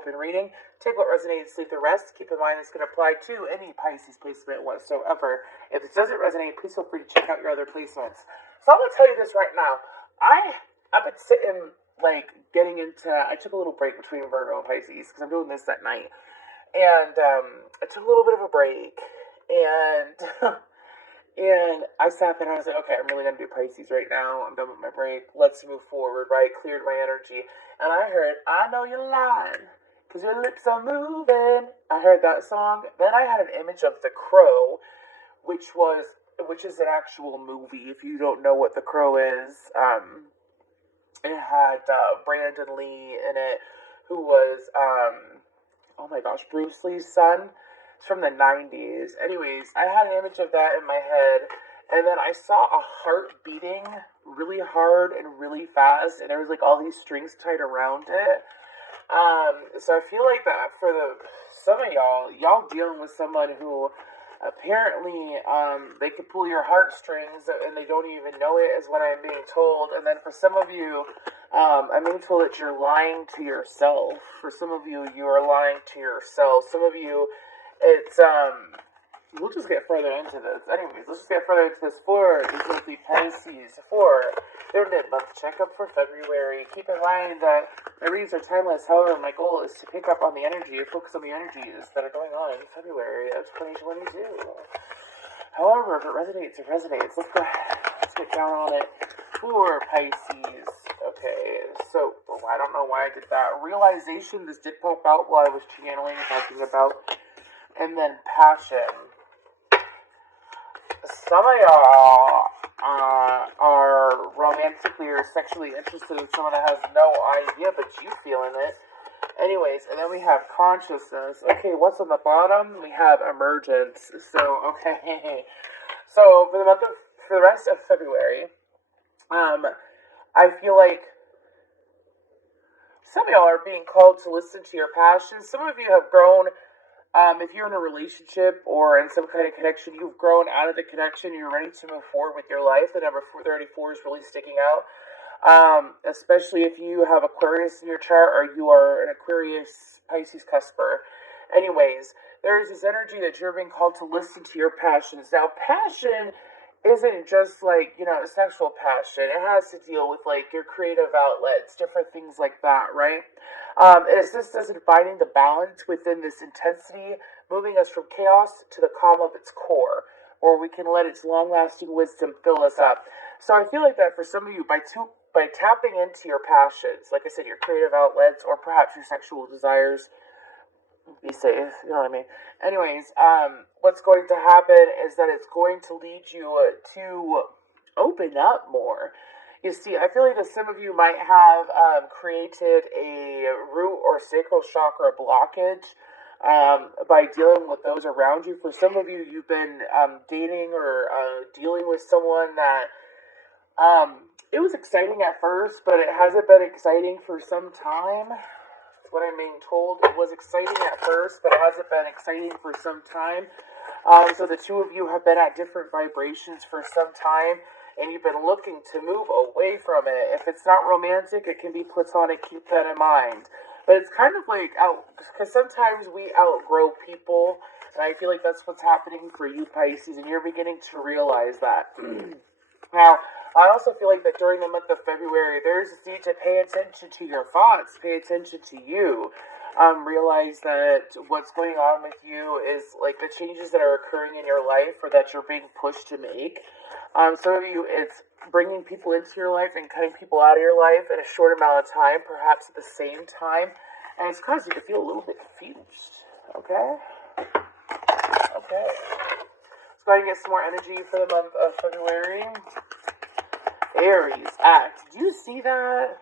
open reading. Take what resonates, leave the rest. Keep in mind this can apply to any Pisces placement whatsoever. If it doesn't resonate, please feel free to check out your other placements. So I'm going to tell you this right now. I've been sitting, like, getting into, I took a little break between Virgo and Pisces because I'm doing this at night. And I took a little bit of a break. And and I sat there and I was like, okay, I'm really going to do Pisces right now. I'm done with my break. Let's move forward, right? Cleared my energy. And I heard, I know you're lying because your lips are moving. I heard that song. Then I had an image of The Crow, which is an actual movie. If you don't know what The Crow is, it had Brandon Lee in it, who was, oh my gosh, Bruce Lee's son. It's from the 90s. Anyways, I had an image of that in my head, and then I saw a heart beating really hard and really fast, and there was like all these strings tied around it. So I feel like that for some of y'all dealing with someone who apparently they could pull your heartstrings and they don't even know it, is what I'm being told. And then for some of you, I'm being told that you're lying to yourself. For some of you, you are lying to yourself. Some of you, it's, we'll just get further into this. Anyways, let's just get further into this for these monthly Pisces, for their mid-month checkup for February. Keep in mind that my readings are timeless. However, my goal is to pick up on the energy, focus on the energies that are going on in February of 2022. However, if it resonates, it resonates. Let's get down on it for Pisces. Okay, so, I don't know why I did that. Realization, this did pop out while I was channeling, talking about. And then passion. Some of y'all are romantically or sexually interested in someone that has no idea, but you feeling it. Anyways, and then we have consciousness. Okay, what's on the bottom? We have emergence. So, okay. So, for the rest of February, I feel like some of y'all are being called to listen to your passions. Some of you have grown. If you're in a relationship or in some kind of connection, you've grown out of the connection, you're ready to move forward with your life. The number 34 is really sticking out. Especially if you have Aquarius in your chart or you are an Aquarius Pisces cusper. Anyways, there's this energy that you're being called to listen to your passions. Now, passion isn't just like, sexual passion. It has to deal with like your creative outlets, different things like that, right? It assists us in finding the balance within this intensity, moving us from chaos to the calm of its core, or we can let its long-lasting wisdom fill us up. So I feel like that for some of you, by tapping into your passions, like I said, your creative outlets, or perhaps your sexual desires, be safe, you know what I mean? Anyways, what's going to happen is that it's going to lead you to open up more. You see, I feel like that some of you might have created a root or sacral chakra blockage by dealing with those around you. For some of you, you've been dating or dealing with someone that it was exciting at first, but it hasn't been exciting for some time. That's what I'm being told. It was exciting at first, but it hasn't been exciting for some time. So the two of you have been at different vibrations for some time, and you've been looking to move away from it. If it's not romantic, it can be platonic. Keep that in mind. But it's kind of like because sometimes we outgrow people, and I feel like that's what's happening for you, Pisces, and you're beginning to realize that. Now, I also feel like that during the month of February, there's a need to pay attention to your thoughts, pay attention to you. Realize that what's going on with you is like the changes that are occurring in your life or that you're being pushed to make. Some of you, it's bringing people into your life and cutting people out of your life in a short amount of time, perhaps at the same time. And it's causing you to feel a little bit confused. Okay? Okay. Let's go ahead and get some more energy for the month of February. Aries, act. Did you see that?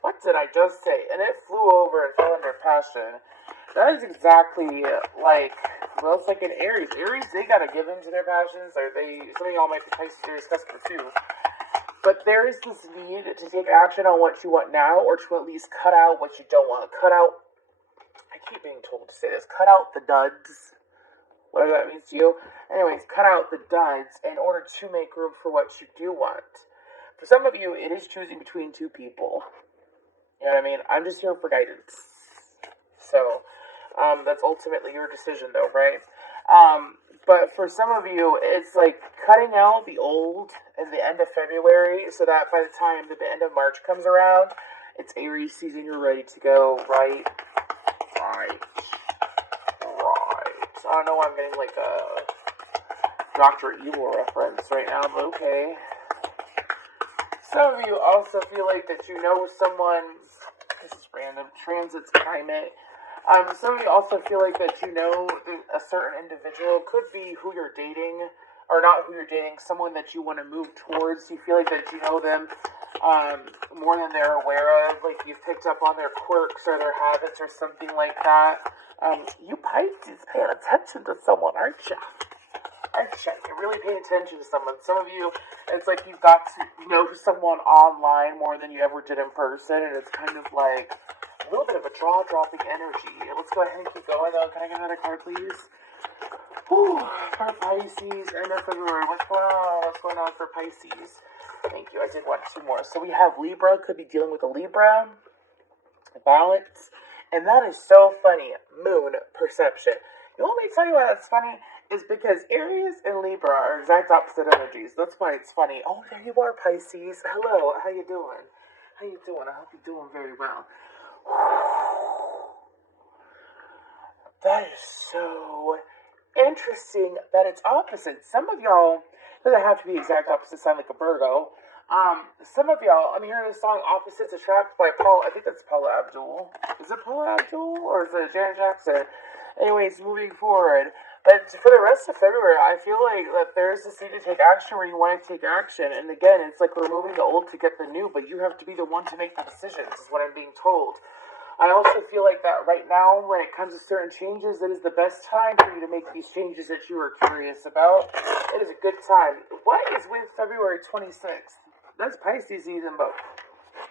What did I just say? And it flew over and fell under passion. That is exactly like, well, it's like an Aries. Aries, they gotta give in to their passions. Or some of y'all might be Pisces Aries customers too. But there is this need to take action on what you want now, or to at least cut out what you don't want. Cut out, I keep being told to say this, cut out the duds. Whatever that means to you. Anyways, cut out the duds in order to make room for what you do want. For some of you, it is choosing between two people. You know what I mean? I'm just here for guidance. So, that's ultimately your decision, though, right? But for some of you, it's like cutting out the old at the end of February so that by the time that the end of March comes around, it's Aries season, you're ready to go, right? Right. I don't know why I'm getting like a Dr. Evil reference right now, but okay. Some of you also feel like that you know someone, this is random, transits climate. Some of you also feel like that you know a certain individual, could be who you're dating, or not who you're dating, someone that you want to move towards. You feel like that you know them more than they're aware of, like you've picked up on their quirks or their habits or something like that. You Pisces paying attention to someone, aren't you? You're really paying attention to someone. Some of you, it's like you've got to know someone online more than you ever did in person, and it's kind of like a little bit of a jaw-dropping energy. Let's go ahead and keep going, though. Can I get another card, please? Whew, for Pisces, end of February. What's going on? What's going on for Pisces? Thank you. I did want 2 more. So we have Libra. Could be dealing with a Libra. Balance. And that is so funny. Moon perception. You want me to tell you why that's funny? Is because Aries and Libra are exact opposite energies. That's why it's funny. Oh, there you are, Pisces. Hello. How you doing? How you doing? I hope you're doing very well. That is so interesting that it's opposite. Some of y'all, doesn't have to be exact opposite, sound like a Virgo. Some of y'all, I'm hearing the song Opposites Attract by Paul, I think that's Paula Abdul. Is it Paula Abdul or is it Janet Jackson? Anyways, moving forward. But for the rest of February, I feel like that there's this need to take action where you want to take action. And again, it's like removing the old to get the new, but you have to be the one to make the decisions, is what I'm being told. I also feel like that right now, when it comes to certain changes, it is the best time for you to make these changes that you are curious about. It is a good time. What is with February 26th? That's Pisces season, but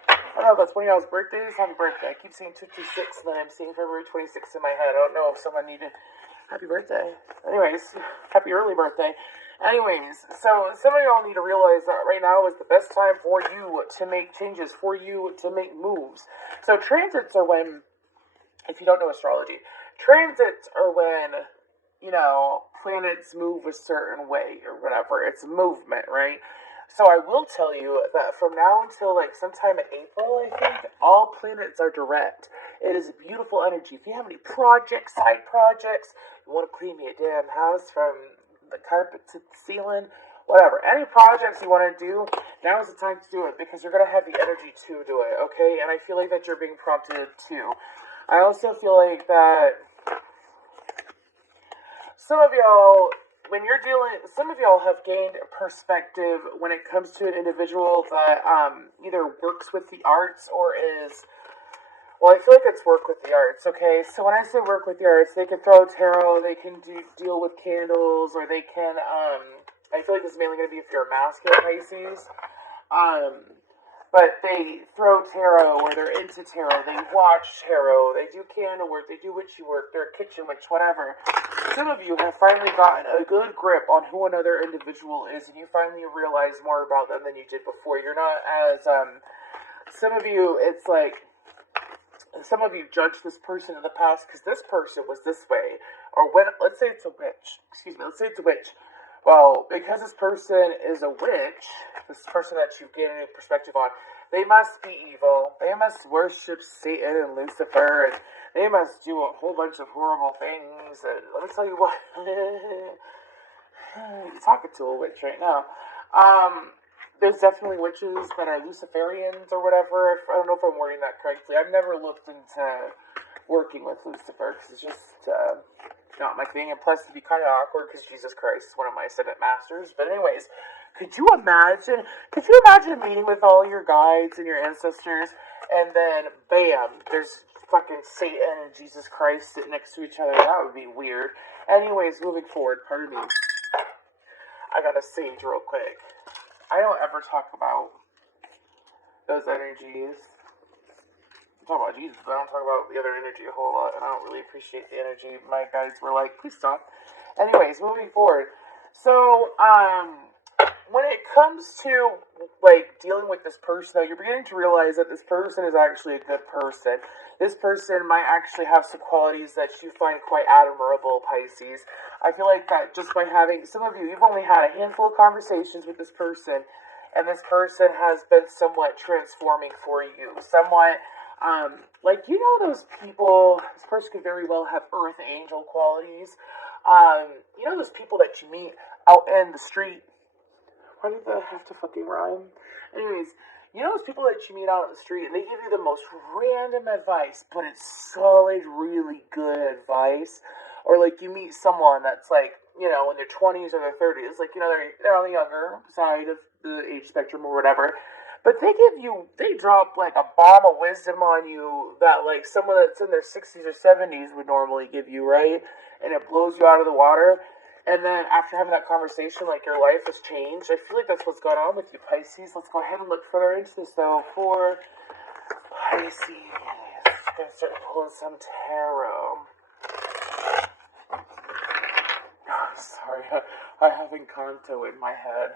I don't know if that's one of y'all's birthdays. Happy birthday. I keep saying 226, and then I'm seeing February 26th in my head. I don't know if someone needed happy birthday. Anyways, happy early birthday. Anyways, so some of y'all need to realize that right now is the best time for you to make changes, for you to make moves. So transits are when, if you don't know astrology, transits are when, you know, planets move a certain way or whatever. It's movement, right? So I will tell you that from now until like sometime in April, I think, all planets are direct. It is a beautiful energy. If you have any projects, side projects, you want to clean me a damn house from the carpet to the ceiling, whatever. Any projects you want to do, now is the time to do it because you're going to have the energy to do it, okay? And I feel like that you're being prompted too. I also feel like that some of y'all, when you're dealing, some of y'all have gained perspective when it comes to an individual that either works with the arts or is, well, I feel like it's work with the arts, okay? So when I say work with the arts, they can throw tarot, they can deal with candles, or they can, I feel like this is mainly going to be if you're a masculine Pisces, but they throw tarot, or they're into tarot, they watch tarot, they do candle work, they do witchy work, they're a kitchen witch, whatever. Some of you have finally gotten a good grip on who another individual is, and you finally realize more about them than you did before. You're not as, some of you, it's like, some of you judge this person in the past because this person was this way. Or when, let's say it's a witch. Let's say it's a witch. Well, because this person is a witch, this person that you get a new perspective on, they must be evil. They must worship Satan and Lucifer, and they must do a whole bunch of horrible things. And let me tell you what, you're talking to a witch right now. There's definitely witches that are Luciferians or whatever. I don't know if I'm wording that correctly. I've never looked into working with Lucifer because it's just not my thing. And plus, it'd be kind of awkward because Jesus Christ is one of my ascendant masters. But anyways, could you imagine meeting with all your guides and your ancestors and then, bam, there's fucking Satan and Jesus Christ sitting next to each other? That would be weird. Anyways, moving forward, pardon me. I gotta sage real quick. I don't ever talk about those energies. I talk about Jesus, but I don't talk about the other energy a whole lot, and I don't really appreciate the energy. My guides were like, please stop. Anyways, moving forward. So, when it comes to like dealing with this person, though, you're beginning to realize that this person is actually a good person. This person might actually have some qualities that you find quite admirable, Pisces. I feel like that just by having some of you, you've only had a handful of conversations with this person, and this person has been somewhat transforming for you, somewhat. Like, you know, those people, this person could very well have earth angel qualities. You know those people that you meet out in the street. Why did that have to fucking rhyme? Anyways, you know those people that you meet out on the street and they give you the most random advice, but it's solid, really good advice. Or like you meet someone that's like, you know, in their 20s or their 30s, like, you know, they're on the younger side of the age spectrum or whatever. But they drop like a bomb of wisdom on you that like someone that's in their 60s or 70s would normally give you, right? And it blows you out of the water. And then after having that conversation, like your life has changed. I feel like that's what's going on with you, Pisces. Let's go ahead and look further into this, though, for Pisces. I'm going to start pulling some tarot. Oh, sorry, I have Encanto in my head.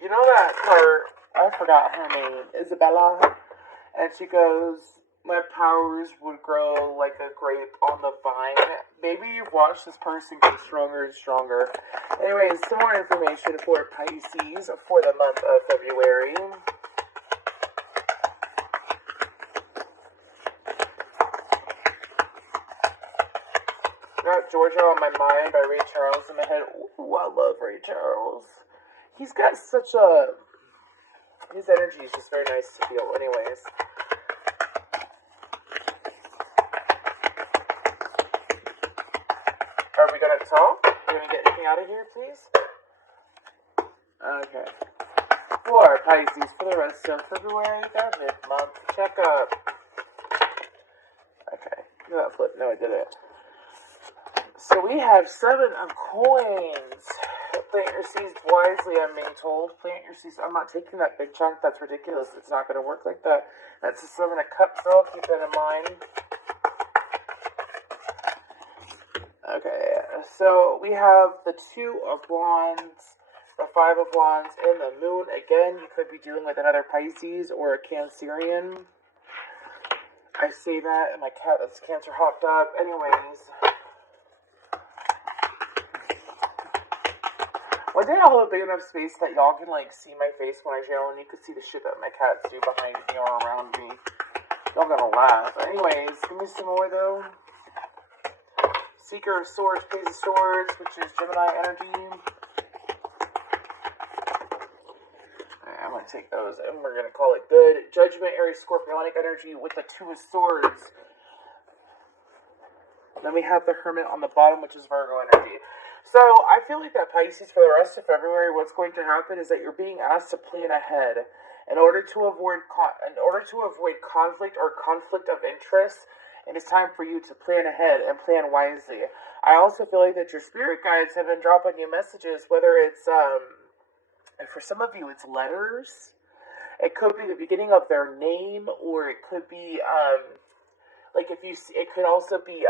You know that part, I forgot her name, Isabella? And she goes, my powers would grow like a grape on the vine. Maybe you've watched this person get stronger and stronger. Anyways, some more information for Pisces for the month of February. Got Georgia on My Mind by Ray Charles in my head. Ooh, I love Ray Charles. He's got such a... his energy is just very nice to feel. Anyways. Are we going to talk? Are we going to get anything out of here, please? Okay. For Pisces, for the rest of February, their mid-month checkup. Okay. Did that flip? No, I didn't. So we have 7 of coins. Plant your seeds wisely, I'm being told. Plant your seeds. I'm not taking that big chunk. That's ridiculous. It's not going to work like that. That's the 7 of Cups, so I'll keep that in mind. Okay, so we have the 2 of Wands, the 5 of Wands, and the Moon. Again, you could be dealing with another Pisces or a Cancerian. I say that, and my cat that's Cancer hopped up. Anyways. One day I'll have a big enough space that y'all can, like, see my face when I yell, and you can see the shit that my cats do behind me or around me. Y'all gonna laugh. Anyways, give me some more, though. Seeker of Swords, Page of Swords, which is Gemini energy. I'm going to take those and we're going to call it good. Judgment, Aries, Scorpionic energy with the 2 of Swords. Then we have the Hermit on the bottom, which is Virgo energy. So I feel like that Pisces, for the rest of February, what's going to happen is that you're being asked to plan ahead in order to avoid conflict or conflict of interest. It is time for you to plan ahead and plan wisely. I also feel like that your spirit guides have been dropping you messages, whether it's, for some of you, it's letters. It could be the beginning of their name, or it could be, it could also be,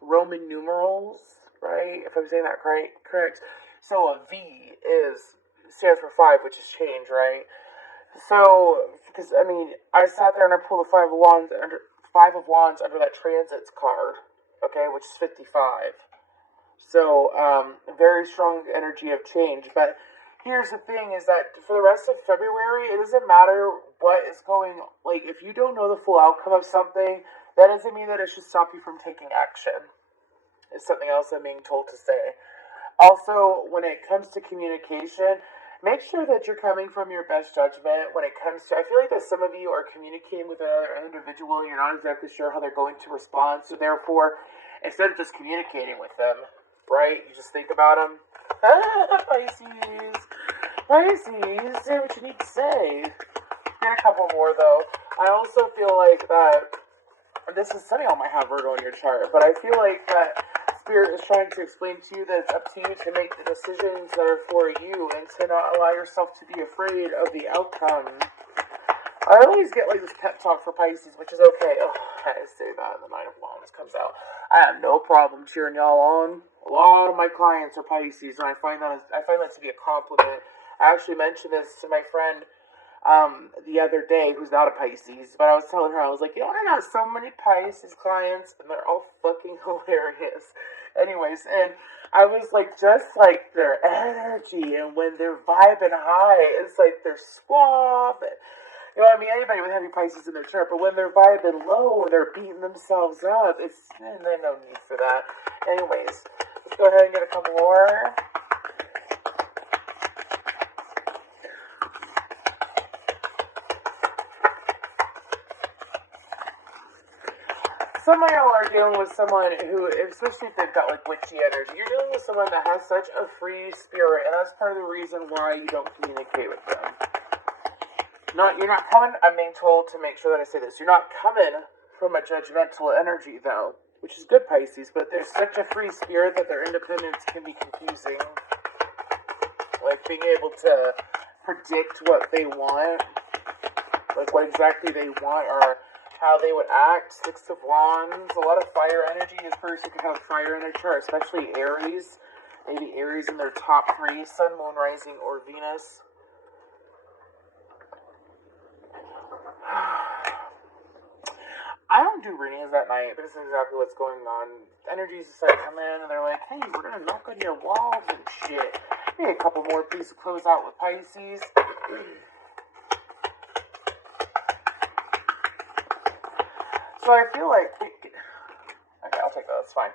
Roman numerals, right? If I'm saying that correct. So a V stands for 5, which is change, right? So, because, I mean, I sat there and I pulled the 5 of Wands under that transits card, okay, which is 55. So, very strong energy of change. But here's the thing, is that for the rest of February, it doesn't matter what is going, like, if you don't know the full outcome of something, that doesn't mean that it should stop you from taking action. It's something else I'm being told to say. Also, when it comes to communication, make sure that you're coming from your best judgment when it comes to... I feel like that some of you are communicating with another individual and you're not exactly sure how they're going to respond. So therefore, instead of just communicating with them, right, you just think about them. Pisces, say what you need to say. Get a couple more, though. I also feel like that... This is... Some of y'all might have Virgo in your chart, but I feel like that... Spirit is trying to explain to you that it's up to you to make the decisions that are for you and to not allow yourself to be afraid of the outcome. I always get like this pep talk for Pisces, which is okay. Oh, I had to say that. The Nine of Wands comes out. I have no problem cheering y'all on. A lot of my clients are Pisces, and I find that to be a compliment. I actually mentioned this to my friend the other day, who's not a Pisces, but I was telling her, I was like, you know, I got so many Pisces clients, and they're all fucking hilarious. Anyways, and I was like, just like their energy, and when they're vibing high, it's like they're suave. And, you know what I mean? Anybody with heavy Pisces in their chart, but when they're vibing low and they're beating themselves up, there's no need for that. Anyways, let's go ahead and get a couple more. Some of y'all are dealing with someone who, especially if they've got like witchy energy, you're dealing with someone that has such a free spirit, and that's part of the reason why you don't communicate with them. You're not coming, I'm being told to make sure that I say this, you're not coming from a judgmental energy though, which is good, Pisces, but there's such a free spirit that their independence can be confusing. Like being able to predict what they want, like what exactly they want, or how they would act. Six of Wands, a lot of fire energy. This person could have fire in their chart, especially Aries. Maybe Aries in their top 3, Sun, Moon, Rising, or Venus. I don't do readings at night, but this is exactly what's going on. Energies just like come in and they're like, hey, we're gonna knock on your walls and shit. Maybe a couple more pieces to close out with Pisces. So I feel like, okay, I'll take that, that's fine.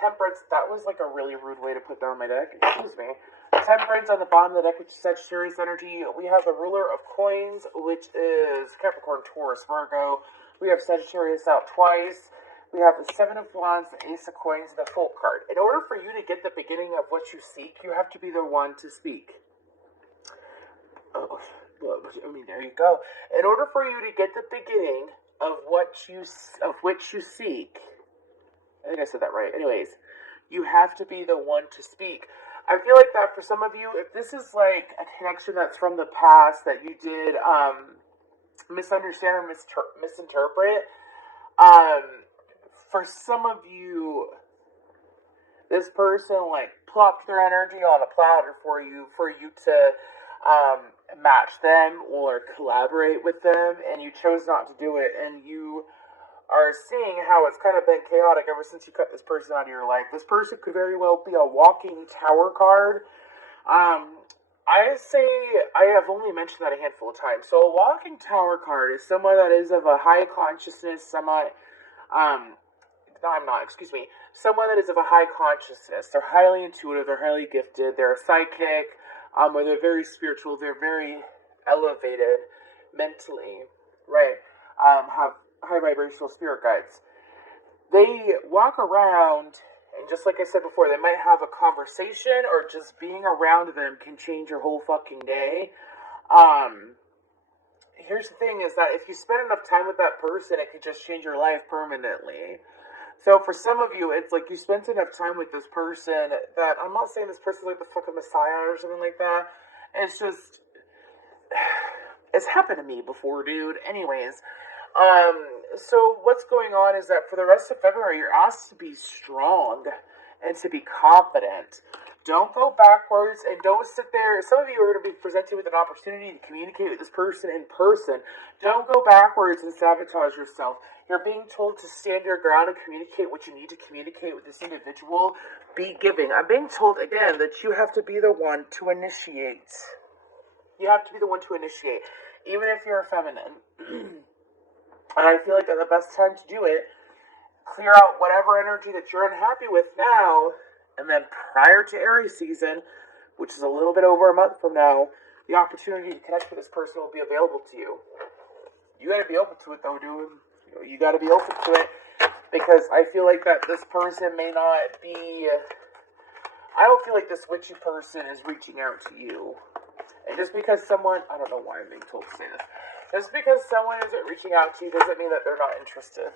Temperance, that was like a really rude way to put down my deck, excuse me. Temperance on the bottom of the deck, which is Sagittarius energy. We have the ruler of coins, which is Capricorn, Taurus, Virgo. We have Sagittarius out twice. We have the Seven of Wands, the Ace of Coins, and the Fool card. In order for you to get the beginning of what you seek, you have to be the one to speak. Oh, well, I mean, there you go. In order for you to get the beginning of which you seek, I think I said that right. Anyways, you have to be the one to speak. I feel like that for some of you, if this is like a connection that's from the past that you did misunderstand or misinterpret, for some of you, this person like plopped their energy on a platter for you to match them or collaborate with them, and you chose not to do it, and you are seeing how it's kind of been chaotic ever since you cut this person out of your life. This person could very well be a walking tower card. I say, I have only mentioned that a handful of times. So a walking tower card is someone that is of a high consciousness, someone that is of a high consciousness. They're highly intuitive, they're highly gifted, they're a psychic, or they're very spiritual, they're very elevated mentally, right? Have high vibrational spirit guides. They walk around, and just like I said before, they might have a conversation, or just being around them can change your whole fucking day. Here's the thing, is that if you spend enough time with that person, it could just change your life permanently. So for some of you, it's like you spent enough time with this person that, I'm not saying this person's like the fucking messiah or something like that. It's just, it's happened to me before, dude. Anyways, so what's going on is that for the rest of February, you're asked to be strong and to be confident. Don't go backwards, and don't sit there. Some of you are going to be presented with an opportunity to communicate with this person in person. Don't go backwards and sabotage yourself. You're being told to stand your ground and communicate what you need to communicate with this individual. Be giving. I'm being told again that you have to be the one to initiate. You have to be the one to initiate, even if you're feminine. And I feel like that the best time to do it, clear out whatever energy that you're unhappy with now, and then prior to Aries season, which is a little bit over a month from now, the opportunity to connect with this person will be available to you. You gotta be open to it though, dude. You gotta be open to it, because I feel like that this person may not be, I don't feel like this witchy person is reaching out to you. And just because someone, I don't know why I'm being told to say this, just because someone isn't reaching out to you doesn't mean that they're not interested.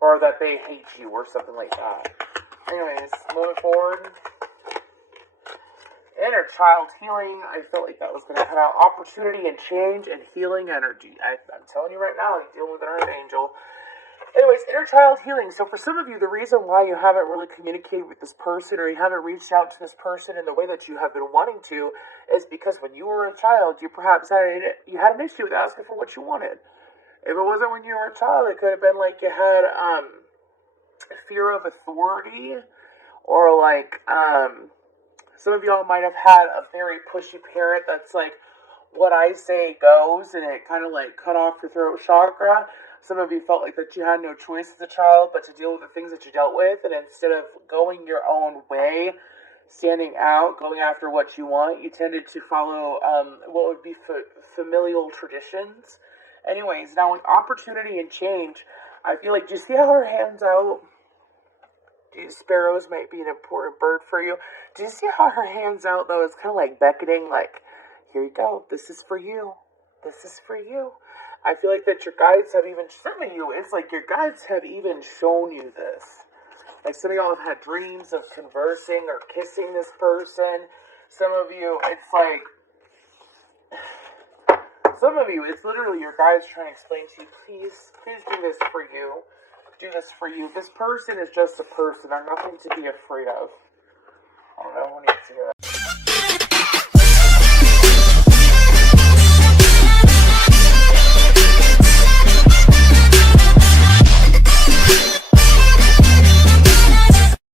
Or that they hate you or something like that. Anyways, moving forward. Inner child healing. I felt like that was going to come out. Opportunity and change and healing energy. I'm telling you right now, you're dealing with an earth angel. Anyways, inner child healing. So for some of you, the reason why you haven't really communicated with this person or you haven't reached out to this person in the way that you have been wanting to is because when you were a child, you perhaps had an issue with asking for what you wanted. If it wasn't when you were a child, it could have been like you had fear of authority, or like some of y'all might have had a very pushy parent that's like, what I say goes, and it kind of like cut off your throat chakra. Some of you felt like that you had no choice as a child but to deal with the things that you dealt with, and instead of going your own way, standing out, going after what you want, you tended to follow what would be familial traditions. Anyways, now with opportunity and change, I feel like, do you see how her hand's out? Sparrows might be an important bird for you. Do you see how her hand's out, though? It's kind of like beckoning, like, here you go. This is for you. This is for you. I feel like that your guides have even, some of you, it's like your guides have even shown you this. Like some of y'all have had dreams of conversing or kissing this person. Some of you, it's like, some of you, it's literally your guides trying to explain to you, please do this for you. Do this for you. This person is just a person. They're nothing to be afraid of. I don't know. Who needs to hear that?